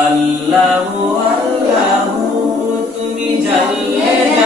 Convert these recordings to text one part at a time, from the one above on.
আল্লাহ আল্লাহ তুমি জানলে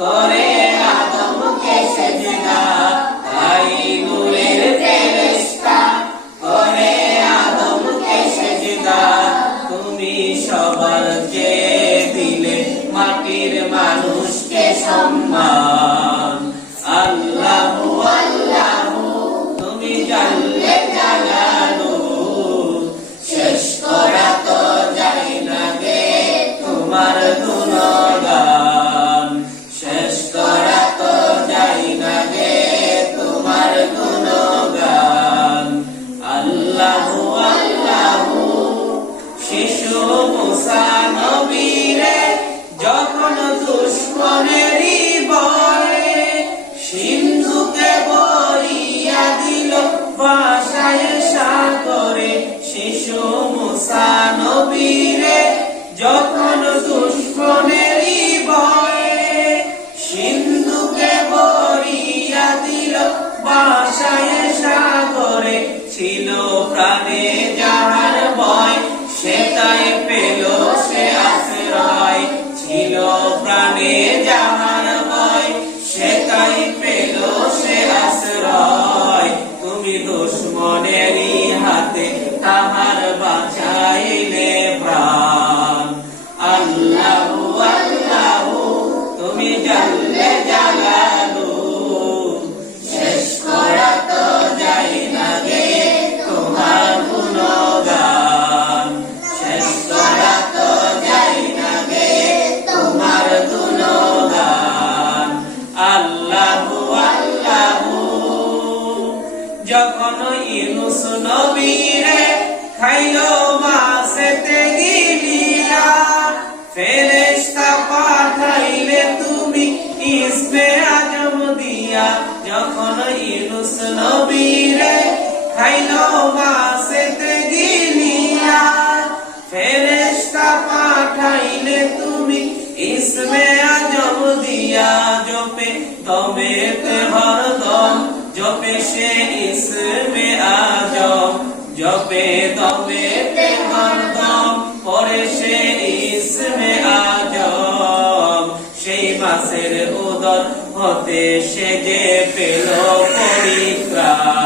করে আদমকে সেজদা তুমি সবার যে দিলে মাটির মানুষকে সম্মান। শিশু মুসা নবীরে, যখন দুশ্মনেরই বয় সিন্ধুকে বরিয়া দিল ভাষায় সাগরে ছিল প্রাণে যাহার ভয় সে তাই পেল সে আশ্রয়। ছিল প্রাণে যাহার ভয় সে তাই তাহার বাঁচাইলে প্রাণ। আল্লাহ আল্লাহ, তুমি জানলে শেষ করা তো যাই না গে তোমার গুণগান। শেষ করা তো যাই না গে তোমার গুণগান। আল্লাহ আল্লাহ, যখন খাইল মাসেতে গিলিয়া ফেরেশতা পাঠাইলে তুমি ইসমে আজম দিয়া। যখন ইনুস নবীরে খাইল মাসেতে গিলিয়া ফেরেশতা পাঠাইলে তুমি ইসমে আজম দিয়া। জপে তবেতে হরদম জপে সে ইসমে আজম। জপে তবেতে হরদম পরে সে ইসমে আজম। সেই মাসের উদর হতে সে যে পেল পরিত্রাণ।